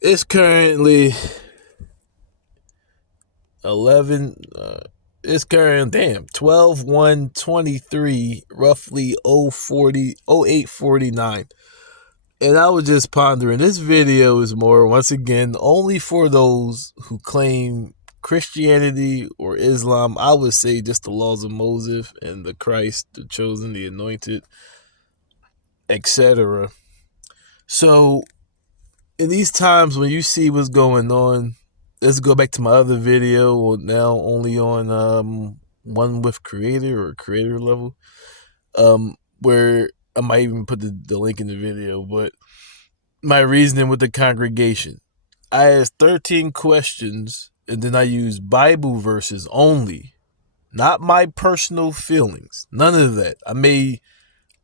It's currently 11. It's current, damn, 12/1/23, roughly 08:49. And I was just pondering, this video is more, once again, only for those who claim Christianity or Islam. I would say just the laws of Moses and the Christ, the chosen, the anointed, etc. So in these times when you see what's going on, let's go back to my other video, now only on one with creator or creator level, where I might even put the link in the video. But my reasoning with the congregation, I asked 13 questions and then I used Bible verses only, not my personal feelings, none of that. I may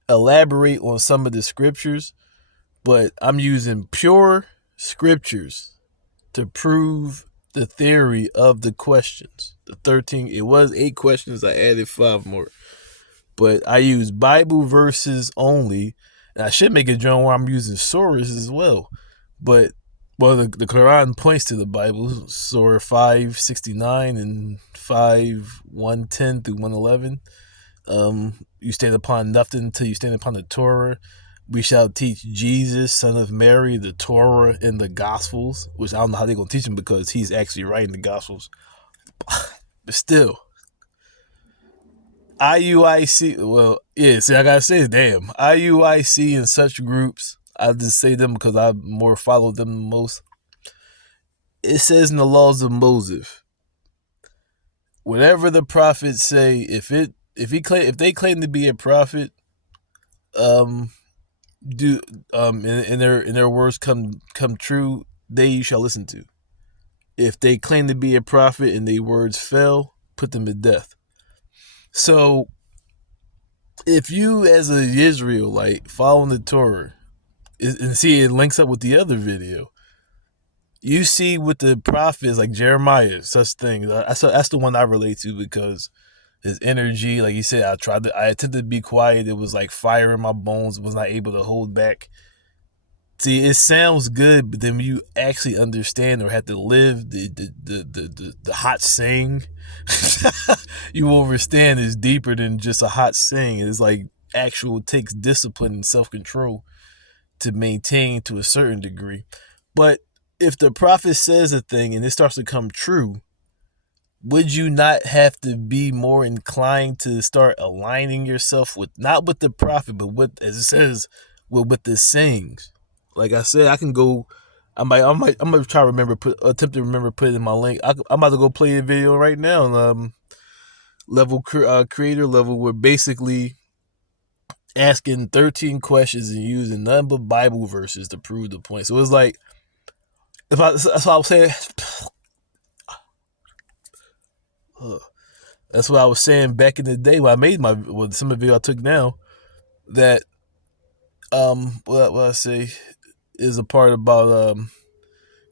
elaborate on some of the scriptures, but I'm using pure scriptures to prove the theory of the questions. The 13, it was 8 questions, I added 5 more. But I use Bible verses only. And I should make a joint where I'm using sources as well. But, well, the Quran points to the Bible, Surah 569 and 110 through 111. You stand upon nothing until you stand upon the Torah. We shall teach Jesus, son of Mary, the Torah and the Gospels, which I don't know how they're going to teach him because he's actually writing the Gospels. But still, IUIC, well, yeah, see, I got to say, damn, IUIC and such groups, I just say them because I more follow them the most. It says in the laws of Moses, whatever the prophets say, if they claim to be a prophet, um, do in their words come true, they you shall listen to. If they claim to be a prophet and their words fail, put them to death. So if you as an Israelite following the Torah, and see it links up with the other video, you see with the prophets like Jeremiah, such things. That's the one I relate to because his energy, like he said, I attempted to be quiet. It was like fire in my bones, was not able to hold back. See, it sounds good, but then when you actually understand or have to live the hot saying, you will understand it's deeper than just a hot saying. It's like actual takes discipline and self control to maintain to a certain degree. But if the prophet says a thing and it starts to come true, would you not have to be more inclined to start aligning yourself with not with the prophet, but with, as it says, with the sayings? Like I said, I can go. I'm gonna try to attempt to remember, put it in my link. I'm about to go play a video right now. Creator level, where basically asking 13 questions and using none but Bible verses to prove the point. So it's like, that's what I was saying. That's what I was saying back in the day when I made some of the video I took now. That what I say is a part about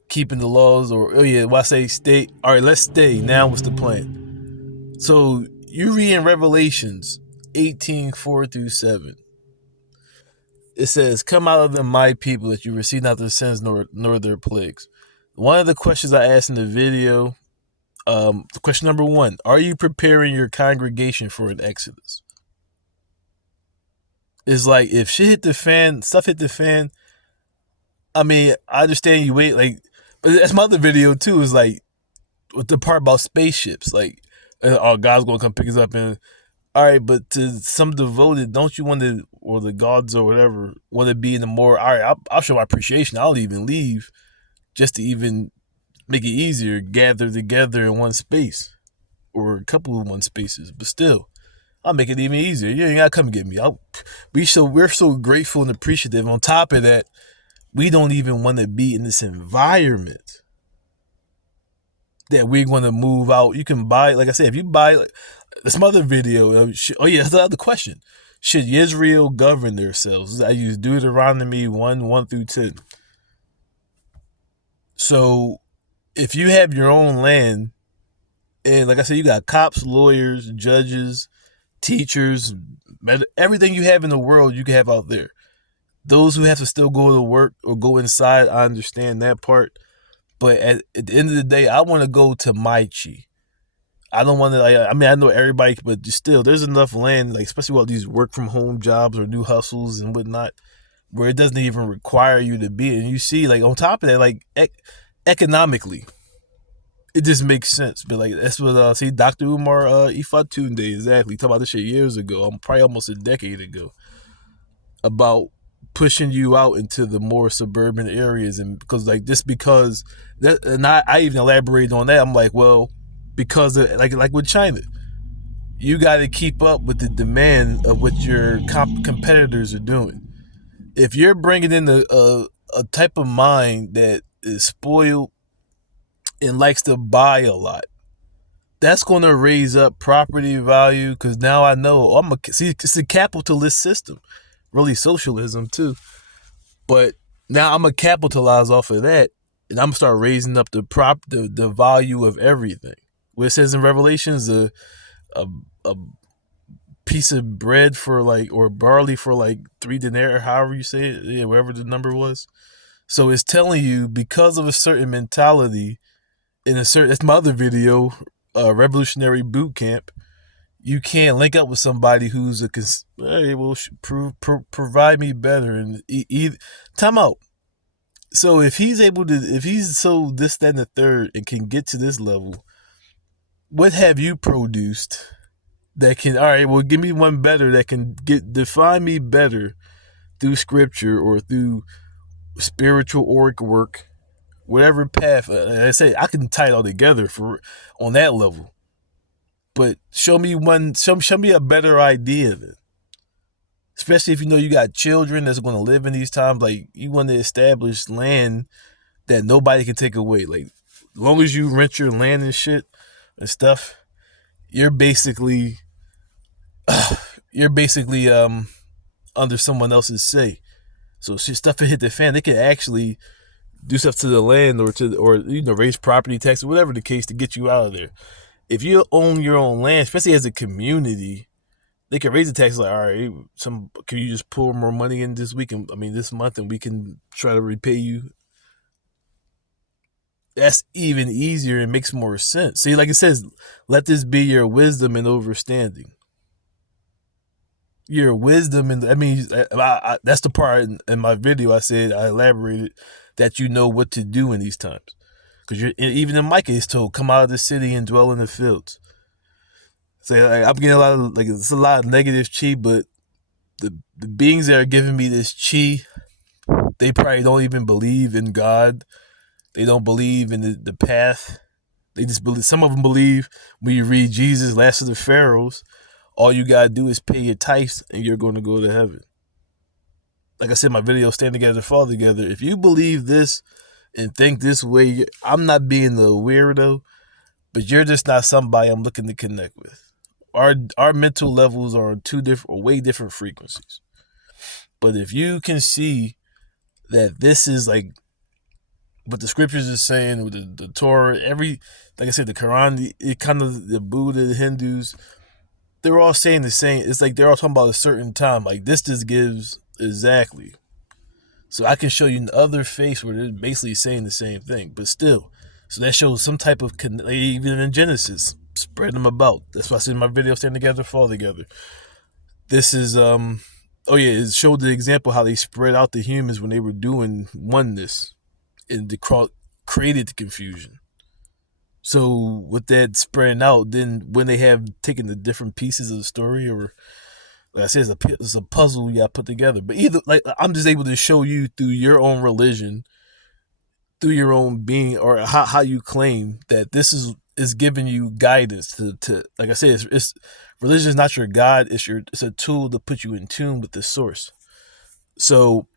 keeping the laws, or what I say, stay. All right, let's stay. Now what's the plan? So you read in Revelations 18:4-7. It says, "Come out of them, my people, that you receive not their sins nor their plagues." One of the questions I asked in the video, question number 1: are you preparing your congregation for an exodus? It's like if shit hit the fan, stuff hit the fan. I mean, I understand you wait, like, but that's my other video too. Is like with the part about spaceships, like, oh, God's gonna come pick us up, and all right, but to some devoted, don't you want to, or the gods or whatever, want to be in the more, all right, I'll show my appreciation. I'll even leave just to even make it easier, gather together in one space or a couple of one spaces, but still, I'll make it even easier. You ain't gotta come get me. We're so grateful and appreciative. On top of that, we don't even want to be in this environment that we're going to move out. You can buy, like I said, if you buy, like, this other video. Oh yeah, that's the other question. Should Israel govern themselves? I use Deuteronomy 1:1-10. So if you have your own land, and like I said, you got cops, lawyers, judges, teachers, everything you have in the world, you can have out there. Those who have to still go to work or go inside, I understand that part. But at the end of the day, I want to go to my chi. I don't want to. Like, I mean, I know everybody, but still, there's enough land, like especially with all these work from home jobs or new hustles and whatnot, where it doesn't even require you to be. And you see, like on top of that, like economically, it just makes sense. But like that's what see Dr. Umar Ifatunde exactly talked about this shit years ago. Probably almost a decade ago about pushing you out into the more suburban areas, and because that, and I even elaborated on that. I'm like, well, because of, like with China, you got to keep up with the demand of what your competitors are doing. If you're bringing in a type of mind that is spoiled and likes to buy a lot, that's going to raise up property value. Because now I know see it's a capitalist system, really socialism too. But now I'm gonna capitalize off of that, and I'm gonna start raising up the value of everything. Where it says in Revelations, a a piece of bread for like or barley for like 3 denarii, however you say it, yeah, whatever the number was. So it's telling you because of a certain mentality in a certain. That's my other video, Revolutionary Boot Camp. You can't link up with somebody who's hey, well, provide me better and time out. So if he's able to, if he's so this, that, and the third, and can get to this level, what have you produced that can? All right, well, give me one better that can define me better through scripture or through spiritual auric work, whatever path. I say I can tie it all together for on that level. But show me one. Show me a better idea then. Especially if you know you got children that's going to live in these times. Like you want to establish land that nobody can take away. Like as long as you rent your land and shit and stuff, you're basically under someone else's say. So shit, stuff that hit the fan, they can actually do stuff to the land or raise property taxes, whatever the case, to get you out of there. If you own your own land, especially as a community, they can raise the taxes. Like, all right, can you just pour more money in this week? And I mean, this month, and we can try to repay you. That's even easier and makes more sense. See, like it says, let this be your wisdom and understanding. Your wisdom, and I mean, that's the part in my video I said I elaborated that you know what to do in these times. Because you're even in Micah is told, come out of the city and dwell in the fields. So like, I'm getting a lot of it's a lot of negative chi, but the beings that are giving me this chi, they probably don't even believe in God. They don't believe in the path. They just believe. Some of them believe when you read Jesus, Last of the Pharaohs, all you gotta do is pay your tithes and you're going to go to heaven. Like I said in my video, Stand Together, Fall Together. If you believe this and think this way, I'm not being the weirdo, but you're just not somebody I'm looking to connect with. Our mental levels are on way different frequencies. But if you can see that this is like what the scriptures are saying, with the Torah, like I said, the Quran, it kind of the Buddha, the Hindus, they're all saying the same. It's like they're all talking about a certain time. Like this just gives exactly. So I can show you other faiths where they're basically saying the same thing, but still. So that shows some type of, even in Genesis, spread them about. That's why I said in my video, Stand Together, Fall Together. This is, it showed the example how they spread out the humans when they were doing oneness, and created the confusion. So with that spreading out, then when they have taken the different pieces of the story, or like I said, it's a puzzle you got to put together. But either, like, I'm just able to show you through your own religion, through your own being, or how you claim that this is giving you guidance to like I said, it's religion is not your God. It's a tool to put you in tune with the source. So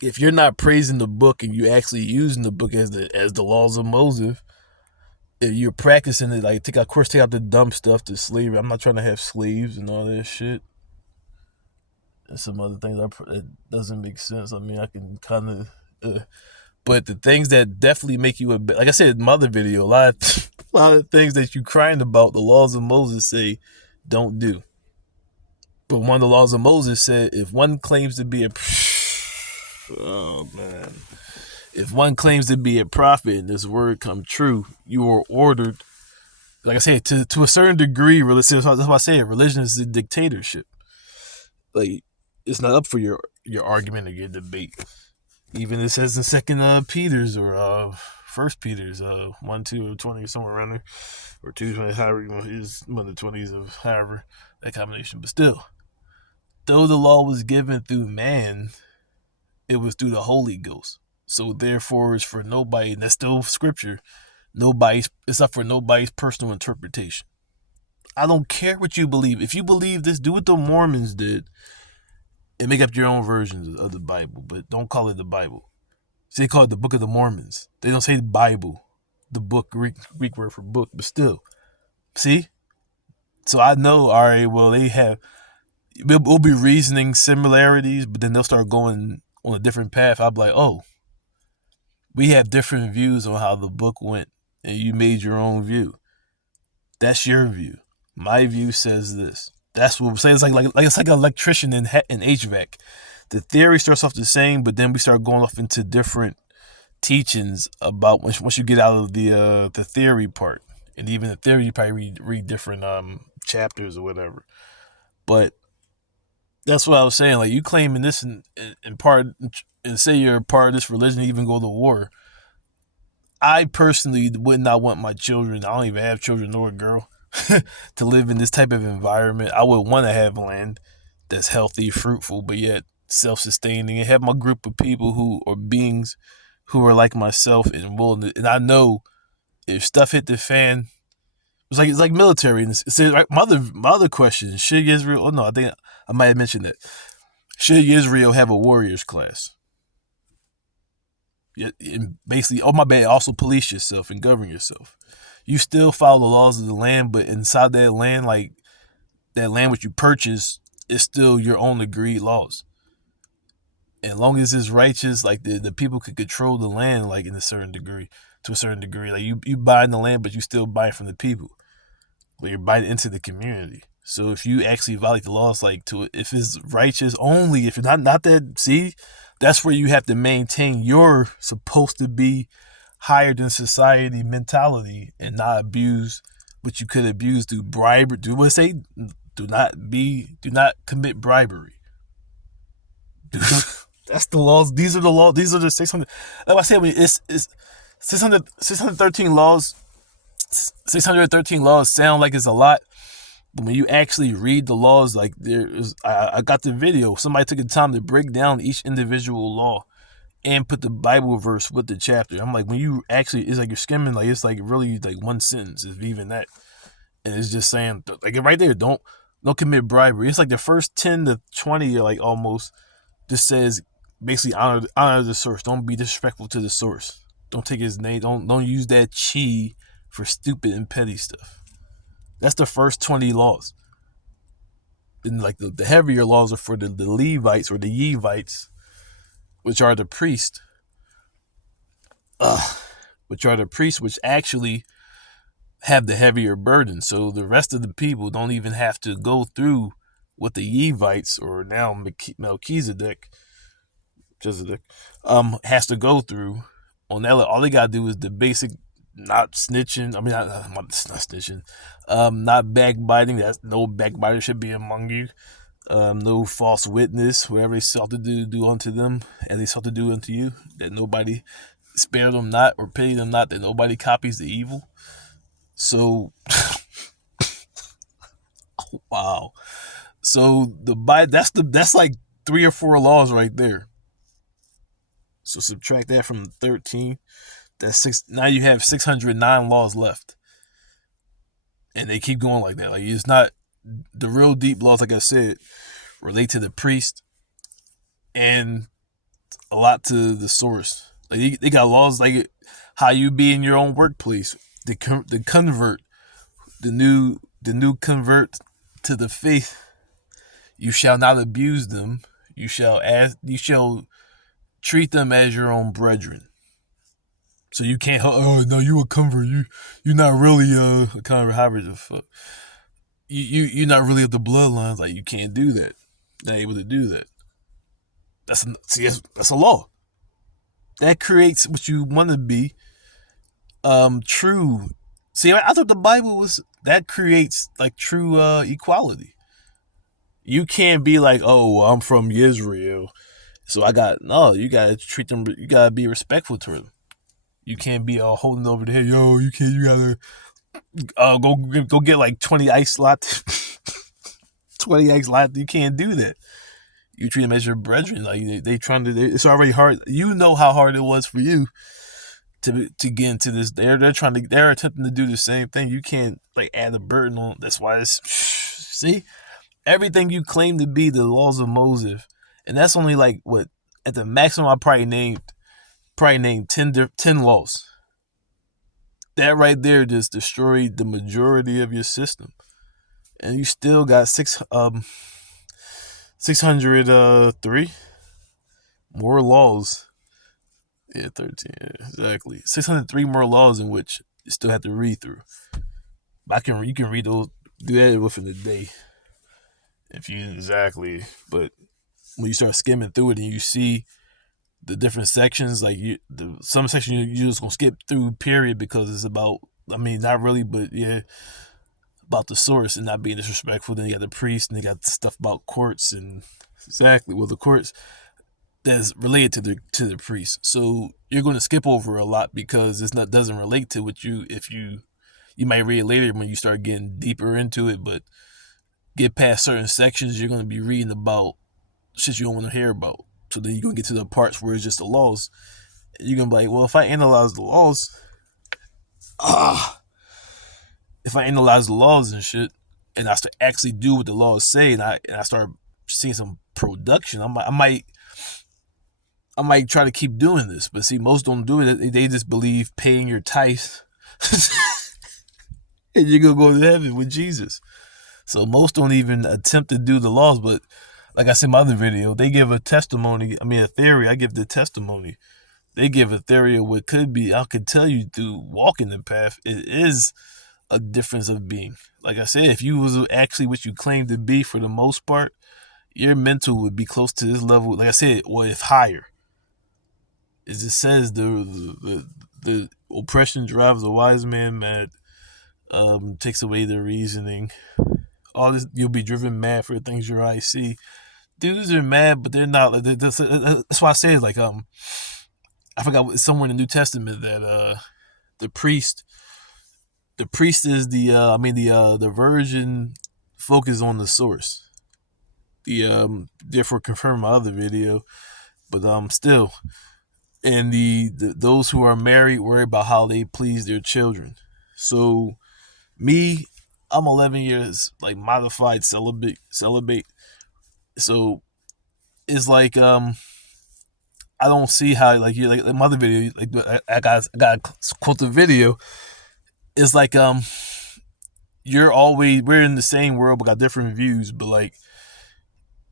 if you're not praising the book and you actually using the book as the laws of Moses, if you're practicing it, like take out the dumb stuff, the slavery. I'm not trying to have slaves and all that shit. And some other things that doesn't make sense. I mean, I can kind of, but the things that definitely make you like I said in my other video, a lot of things that you crying about, the laws of Moses say don't do. But one of the laws of Moses said, if one claims to be Oh man. If one claims to be a prophet and this word come true, you are ordered, like I said, to a certain degree, that's why I say it, religion is a dictatorship. Like, it's not up for your argument or your debate. Even it says in second Peter's or first Peter's 1, 2, or 20 or somewhere around there, or 2, however is one of the 20s of however that combination. But still, though the law was given through man, it was through the Holy Ghost. So therefore, it's for nobody, and that's still scripture. It's up for nobody's personal interpretation. I don't care what you believe. If you believe this, do what the Mormons did and make up your own versions of the Bible, but don't call it the Bible. See, they call it the Book of the Mormons. They don't say the Bible, the book, Greek word for book, but still. See? So I know, all right, well, we'll be reasoning similarities, but then they'll start going on a different path. I'll be like, oh, we have different views on how the book went, and you made your own view. That's your view. My view says this. That's what I'm saying. It's like an electrician in HVAC. The theory starts off the same, but then we start going off into different teachings about once you get out of the theory part, and even the theory you probably read different chapters or whatever. But that's what I was saying. Like, you claiming this in part, and say you're a part of this religion, even go to war. I personally would not want my children. I don't even have children nor a girl to live in this type of environment. I would want to have land that's healthy, fruitful, but yet self-sustaining, and have my group of people who are beings who are like myself and willing to, and I know if stuff hit the fan, it's like military. And it's like my other question: should Israel? Oh no, I think I might have mentioned that. Should Israel have a warriors class? Yeah, and basically, oh my bad. Also, police yourself and govern yourself. You still follow the laws of the land, but inside that land, like that land which you purchase, is still your own agreed laws. And as long as it's righteous, like the people could control the land, like in a certain degree, to a certain degree. Like you buying the land, but you still buying from the people. But you're buying into the community. So if you actually violate the laws, like if it's righteous only, if it's not that, see, that's where you have to maintain your supposed to be higher than society mentality and not abuse what you could abuse through bribery. Do what I say? Do not commit bribery. That's the laws. These are the laws. These are the 600. Like I said, it's 613 laws. 613 laws sound like it's a lot, but when you actually read the laws, like I got the video. Somebody took the time to break down each individual law and put the Bible verse with the chapter. I'm like, when you actually, it's like you're skimming, like it's like really like one sentence, if even that, and it's just saying like right there, don't commit bribery. It's like the first 10 to 20 are like almost just says basically honor the source. Don't be disrespectful to the source. Don't take his name. Don't use that chi for stupid and petty stuff. That's the first 20 laws. Then like the heavier laws are for the Levites or the Yevites, which are the priests. Which are the priests which actually have the heavier burden. So the rest of the people don't even have to go through what the Yevites or now Melchizedek has to go through. On that, all they gotta do is the basic not snitching. I mean, not snitching. Not backbiting. That's no backbiter should be among you. No false witness. Whatever they sought to do unto them, and they sought to do unto you. That nobody spare them not or pity them not. That nobody copies the evil. So, wow. So that's like 3 or 4 laws right there. So subtract that from 13. That's six. Now you have 609 laws left, and they keep going like that. Like, it's not the real deep laws. Like I said, relate to the priest and a lot to the source. Like they got laws like how you be in your own workplace. The convert, the new convert to the faith. You shall not abuse them. You shall treat them as your own brethren. So you can't. Oh no, you a convert. You're not really a convert. However the fuck. You're not really of the bloodlines. Like, you can't do that. Not able to do that. That's a law that creates what you want to be. True. See, I thought the Bible was that creates like true equality. You can't be like, oh, I'm from Israel, so I got no. You gotta treat them. You gotta be respectful to them. You can't be holding over the head. Yo, you can't. You gotta go get like 20 ice latte. 20 ice latte. You can't do that. You treat them as your brethren. Like they trying to. It's already hard. You know how hard it was for you to get into this. They're trying to. They're attempting to do the same thing. You can't like add a burden on. That's why it's see everything you claim to be the laws of Moses, and that's only like what at the maximum. I probably named 10 laws. That right there just destroyed the majority of your system, and you still got 603 more laws. Yeah, 13. Yeah, exactly. 603 more laws in which you still have to read through. You can read those, do that within a day if you exactly. But when you start skimming through it and you see the different sections, like some section you just gonna skip through period because it's about. I mean, not really, but yeah, about the source and not being disrespectful. Then you got the priest, and they got stuff about courts and exactly the courts that's related to the priest. So you're going to skip over a lot because it's not doesn't relate to what you if you might read it later when you start getting deeper into it, but get past certain sections, you're going to be reading about shit you don't want to hear about. So then you're going to get to the parts where it's just the laws. And you're going to be like, well, ah, if I analyze the laws and shit, and I start actually do what the laws say, and I start seeing some production, I might try to keep doing this. But see, most don't do it. They just believe paying your tithes, and you're gonna go to heaven with Jesus. So most don't even attempt to do the laws. But like I said in my other video, they give a testimony. I mean, a theory. I give the testimony. They give a theory of what could be. I could tell you through walking the path, it is a difference of being. Like I said, if you was actually what you claim to be for the most part, your mental would be close to this level. Like I said, or if higher. As it says, the oppression drives a wise man mad. Takes away the reasoning. All this, you'll be driven mad for the things your eyes see. Dudes are mad, but they're not. That's why I say like I forgot somewhere in the New Testament that the priest is the virgin focus on the source. Therefore confirm my other video, but still, and those who are married worry about how they please their children. So me, I'm 11 years like modified celibate. So it's like I don't see how like you like my other video like I got quote the video. It's like we're in the same world but got different views, but like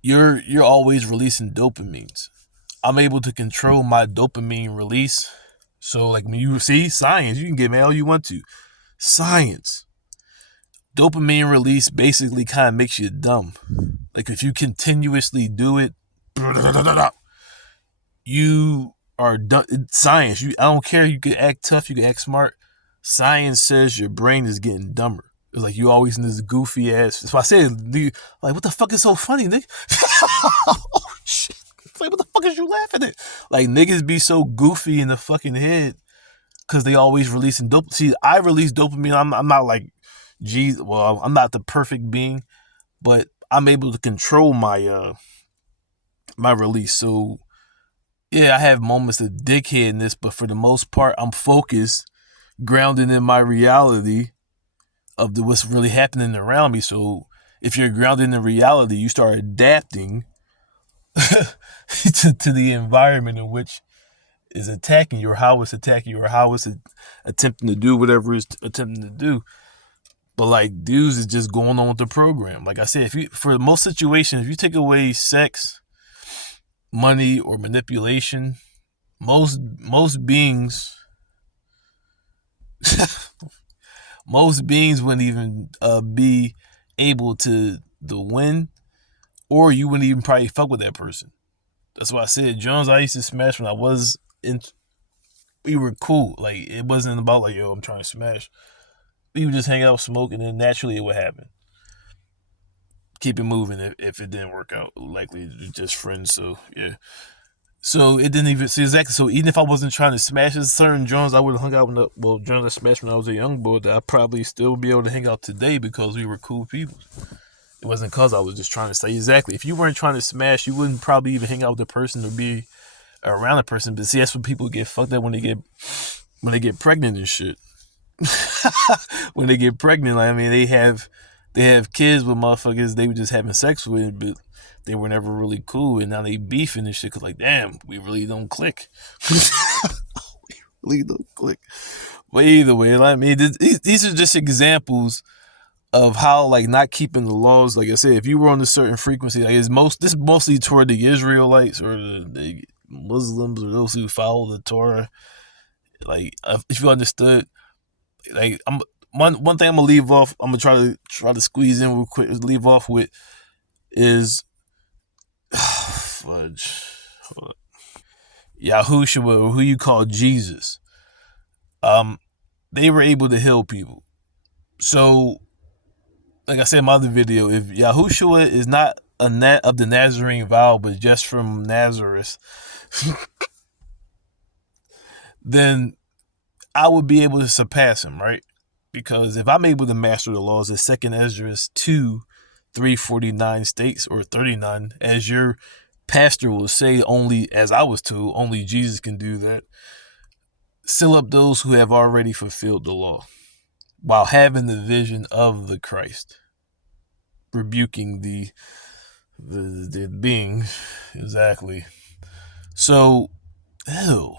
you're always releasing dopamines. I'm able to control my dopamine release. So like when you see science, you can get all you want to. Science. Dopamine release basically kind of makes you dumb. Like if you continuously do it, you are done. Science. I don't care. You can act tough. You can act smart. Science says your brain is getting dumber. It's like you always in this goofy ass. That's why I said, like, what the fuck is so funny, nigga? Oh shit! It's like, what the fuck is you laughing at? Like niggas be so goofy in the fucking head because they always releasing dope. See, I release dopamine. I'm not like, geez. Well, I'm not the perfect being, but I'm able to control my release. So yeah, I have moments of dickheadness, but for the most part, I'm focused, grounded in my reality of what's really happening around me. So if you're grounded in reality, you start adapting to the environment in which is attacking you, or how it's attacking you, or how it's attempting to do whatever it's attempting to do. But like dudes is just going on with the program. Like I said, for most situations, if you take away sex, money, or manipulation, most beings most beings wouldn't even be able to win, or you wouldn't even probably fuck with that person. That's why I said Jones. I used to smash when I was in. We were cool. Like it wasn't about like yo, I'm trying to smash. We would just hang out, smoke, and then naturally it would happen. Keep it moving. If it didn't work out, likely just friends. So yeah. So it didn't even see exactly. So even if I wasn't trying to smash certain Jones, I would have hung out with Jones I smashed when I was a young boy. That I probably still would be able to hang out today because we were cool people. It wasn't because I was just trying to say exactly. If you weren't trying to smash, you wouldn't probably even hang out with the person or be around a person. But see, that's when people get fucked up when they get pregnant and shit. When they get pregnant, like, I mean, they have kids with motherfuckers they were just having sex with, but they were never really cool, and now they beefing and shit. Cause like, damn, we really don't click. Really don't click. But either way, like, I mean, these are just examples of how like not keeping the laws. Like I said, if you were on a certain frequency, like this is mostly toward the Israelites or the Muslims or those who follow the Torah. Like if you understood, like I'm one thing I'm gonna leave off. I'm gonna try to squeeze in real quick. Leave off with is fudge. Yahushua, or who you call Jesus. Um, they were able to heal people. So like I said in my other video, if Yahushua is not of the Nazarene vow, but just from Nazareth, then I would be able to surpass him, right? Because if I'm able to master the laws of Second Esdras 2, 349 states, or 39, as your pastor will say, only as I was told, only Jesus can do that. Seal up those who have already fulfilled the law, while having the vision of the Christ, rebuking the being. Exactly. So, ew.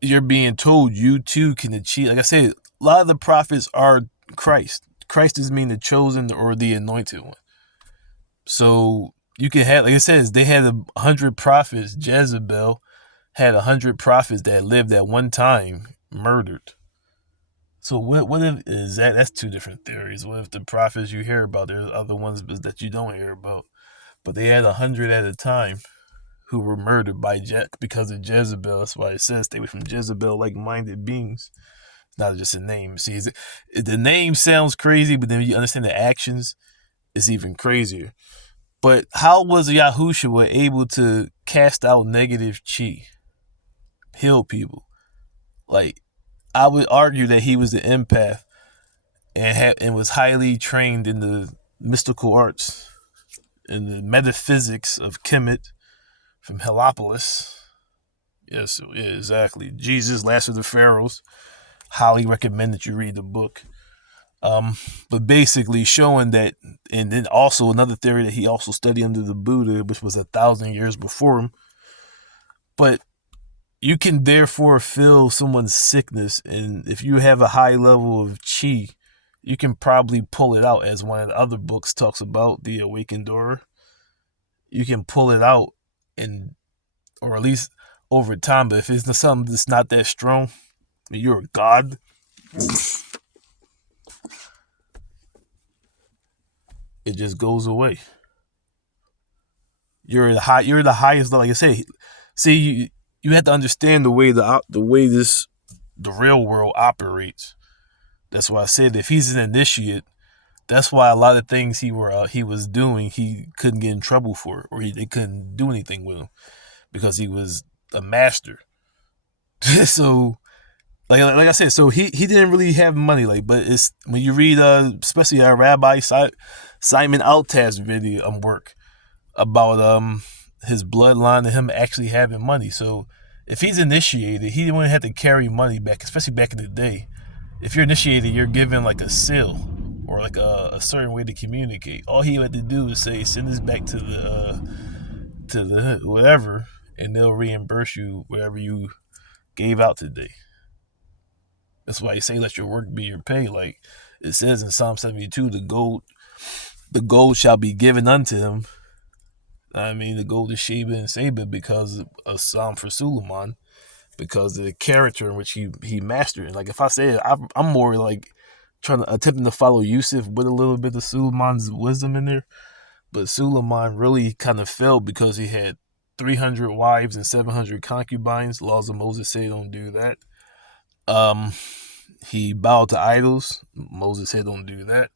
You're being told you too can achieve. Like I said, a lot of the prophets are Christ. Christ is mean the chosen or the anointed one. So you can have, like it says, they had 100 prophets. Jezebel had 100 prophets that lived at one time murdered. So what if is that? That's two different theories. What if the prophets you hear about, there's other ones that you don't hear about, but they had 100 at a time who were murdered by because of Jezebel. That's why it says stay away from Jezebel, like-minded beings. It's not just a name. See, the name sounds crazy, but then you understand the actions, it's even crazier. But how was Yahushua able to cast out negative chi, heal people? Like, I would argue that he was the empath and was highly trained in the mystical arts and the metaphysics of Kemet from Heliopolis. Yes, yeah, exactly. Jesus, Last of the Pharaohs. Highly recommend that you read the book. But basically showing that, and then also another theory that he also studied under the Buddha, which was 1,000 years before him. But you can therefore feel someone's sickness, and if you have a high level of chi, you can probably pull it out, as one of the other books talks about, the Awakened Door. You can pull it out, and or at least over time. But if it's something that's not that strong, you're a god. It just goes away. You're the highest. Like I say, see you have to understand the way the real world operates. That's why I said if he's an initiate, that's why a lot of things he was doing he couldn't get in trouble for, or they couldn't do anything with him because he was a master. So like I said, so he didn't really have money, like, but it's when you read especially our Rabbi Simon Altaz's video work about his bloodline and him actually having money. So if he's initiated, he wouldn't have to carry money back, especially back in the day. If you're initiated, you're given like a seal or like a certain way to communicate. All he had to do is say, send this back to the whatever, and they'll reimburse you whatever you gave out today. That's why you say let your work be your pay. Like it says in Psalm 72, the gold shall be given unto him. I mean, the gold is Sheba and Seba because of Psalm for Suleiman, because of the character in which he mastered. Like if I say it, I'm more like attempting to follow Yusuf with a little bit of Suleiman's wisdom in there. But Suleiman really kind of failed because he had 300 wives and 700 concubines. Laws of Moses say don't do that. Um, he bowed to idols. Moses said don't do that.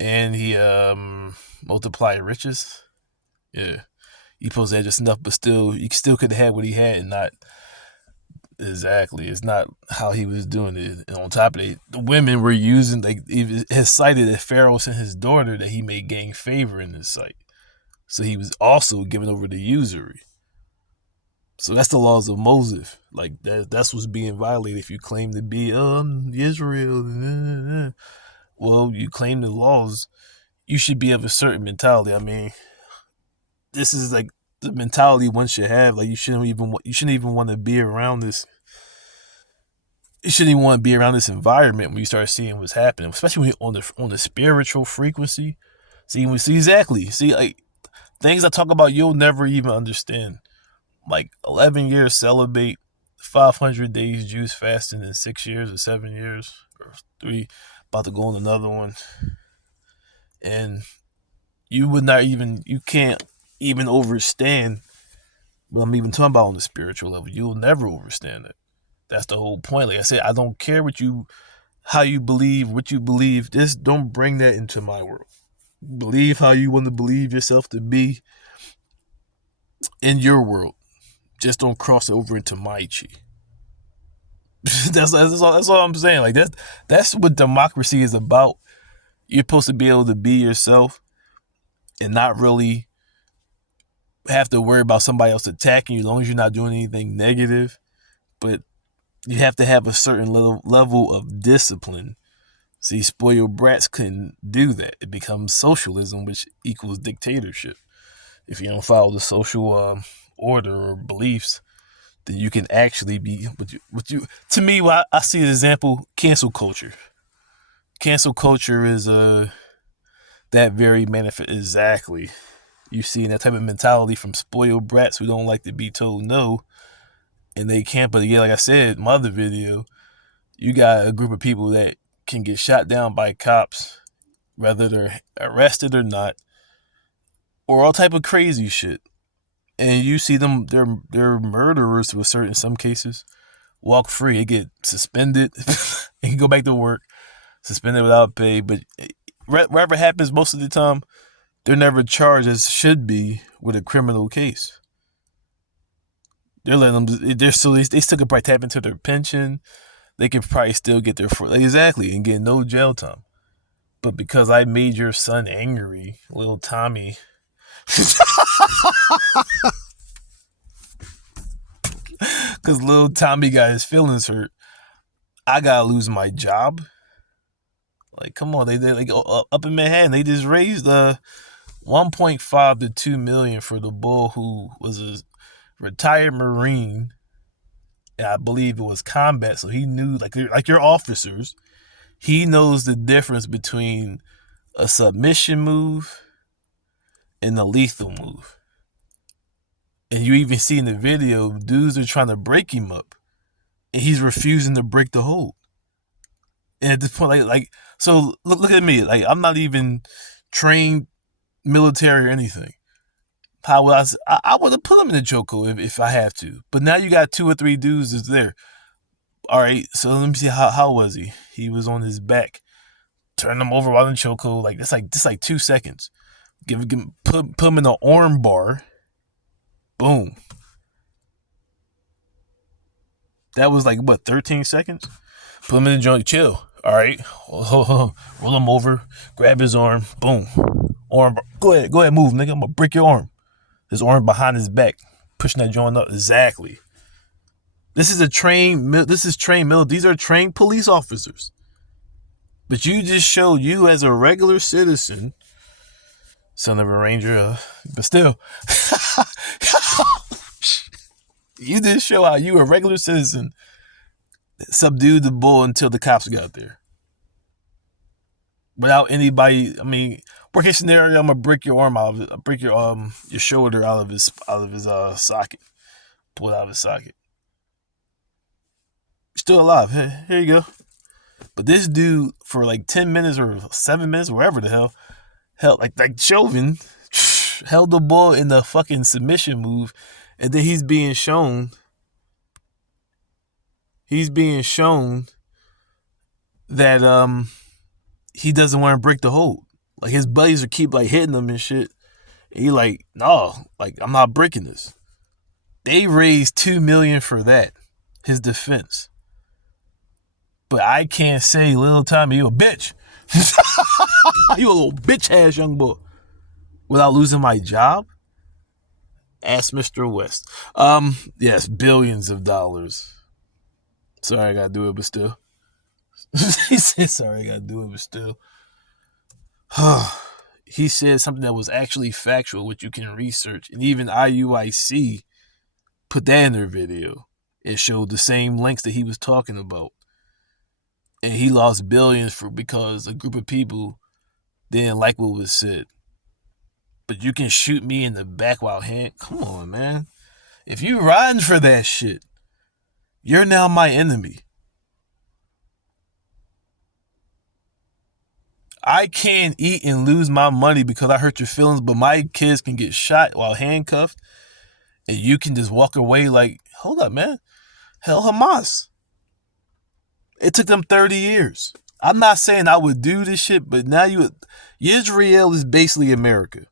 And he multiplied riches. Yeah, he supposed to have just enough, but still, he still could have had what he had and not exactly. It's not how he was doing it. And on top of it, the women were using like it has cited that Pharaoh sent his daughter that he may gain favor in his sight. So he was also given over to usury. So that's the laws of Moses. Like that's what's being violated if you claim to be Israel. Well, you claim the laws. You should be of a certain mentality. I mean, this is like the mentality one should have. Like you shouldn't even want to be around this. You shouldn't even want to be around this environment when you start seeing what's happening, especially when on the spiritual frequency. See exactly. See like things I talk about, you'll never even understand. Like 11 years celibate, 500 days juice fasting in 6 years or 7 years or 3, about to go on another one, and you can't even overstand what I'm even talking about on the spiritual level. You'll never overstand it. That's the whole point. Like I said, I don't care how you believe, what you believe. Just don't bring that into my world. Believe how you want to believe yourself to be in your world. Just don't cross over into my chi. That's all I'm saying. Like that's what democracy is about. You're supposed to be able to be yourself and not really have to worry about somebody else attacking you as long as you're not doing anything negative. But you have to have a certain little level of discipline. See, spoiled brats couldn't do that. It becomes socialism, which equals dictatorship. If you don't follow the social order or beliefs, then you can actually be what you. To me, I see an example: cancel culture. Cancel culture is that very manifest exactly. You see that type of mentality from spoiled brats who don't like to be told no, and they can't. But yeah, like I said, my other video, you got a group of people that can get shot down by cops, whether they're arrested or not, or all type of crazy shit. And you see them, they're murderers to a certain in some cases. Walk free, they get suspended, and can go back to work, suspended without pay. But whatever happens, most of the time, they're never charged as should be with a criminal case. They're letting them. They're still they still could probably tap into their pension. They could probably still get their exactly and get no jail time. But because I made your son angry, little Tommy, because little Tommy got his feelings hurt, I gotta lose my job. Like, come on, they like up in Manhattan, they just raised 1.5 to 2 million for the bull who was a retired Marine, and I believe it was combat, so he knew like your officers, he knows the difference between a submission move and a lethal move. And you even see in the video, dudes are trying to break him up, and he's refusing to break the hold. And at this point, so look at me. Like I'm not even trained military or anything. How would I would have put him in the choco if I have to. But now you got 2 or 3 dudes that's there. All right, so let me see how was he? He was on his back. Turn him over while in choco. Like just like 2 seconds. Put him in the arm bar. Boom. That was like what 13 seconds. Put him in the joint. Chill. All right. Roll him over. Grab his arm. Boom. Arm. Go ahead. Move, nigga. I'm gonna break your arm. His arm behind his back, pushing that joint up. Exactly. This is trained military. These are trained police officers. But you just showed you as a regular citizen, son of a ranger, but still, you just show how you a regular citizen subdued the bull until the cops got there. Without anybody, I mean, worst case scenario, I'm gonna break your arm out of it. I'll break your shoulder out of his socket. Pull it out of his socket. Still alive. Hey, here you go. But this dude for like 10 minutes or 7 minutes, wherever the hell like Chauvin, held the ball in the fucking submission move, and then he's being shown that he doesn't want to break the hold. Like his buddies are keep like hitting him and shit. And he like, no, like I'm not breaking this. They raised $2 million for that, his defense. But I can't say, little Tommy, you a bitch. You a little bitch ass young boy. Without losing my job? Ask Mr. West. Yes, billions of dollars. Sorry, I gotta do it, but still. He said, sorry, I gotta do it, but still. He said something that was actually factual, which you can research. And even I&I&I put that in their video. It showed the same links that he was talking about. And he lost billions because a group of people didn't like what was said. But you can shoot me in the back while hand. Come on, man. If you riding for that shit, you're now my enemy. I can't eat and lose my money because I hurt your feelings, but my kids can get shot while handcuffed, and you can just walk away like, hold up, man. Hell, Hamas. It took them 30 years. I'm not saying I would do this shit, but now Israel is basically America.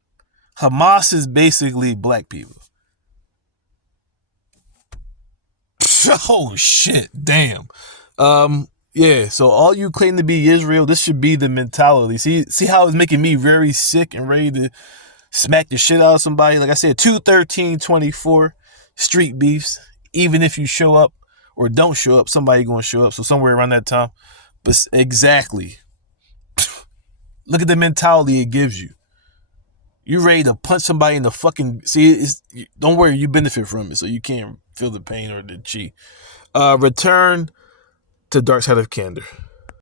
Hamas is basically black people. Oh shit, damn. Yeah, so all you claim to be Israel, this should be the mentality. See how it's making me very sick and ready to smack the shit out of somebody? Like I said, 2/13/24 street beefs. Even if you show up or don't show up, somebody gonna show up. So somewhere around that time. But exactly. Look at the mentality it gives you. You ready to punch somebody in the fucking... See, don't worry, you benefit from it, so you can't feel the pain or the chi. Return to Dark Side of Candor.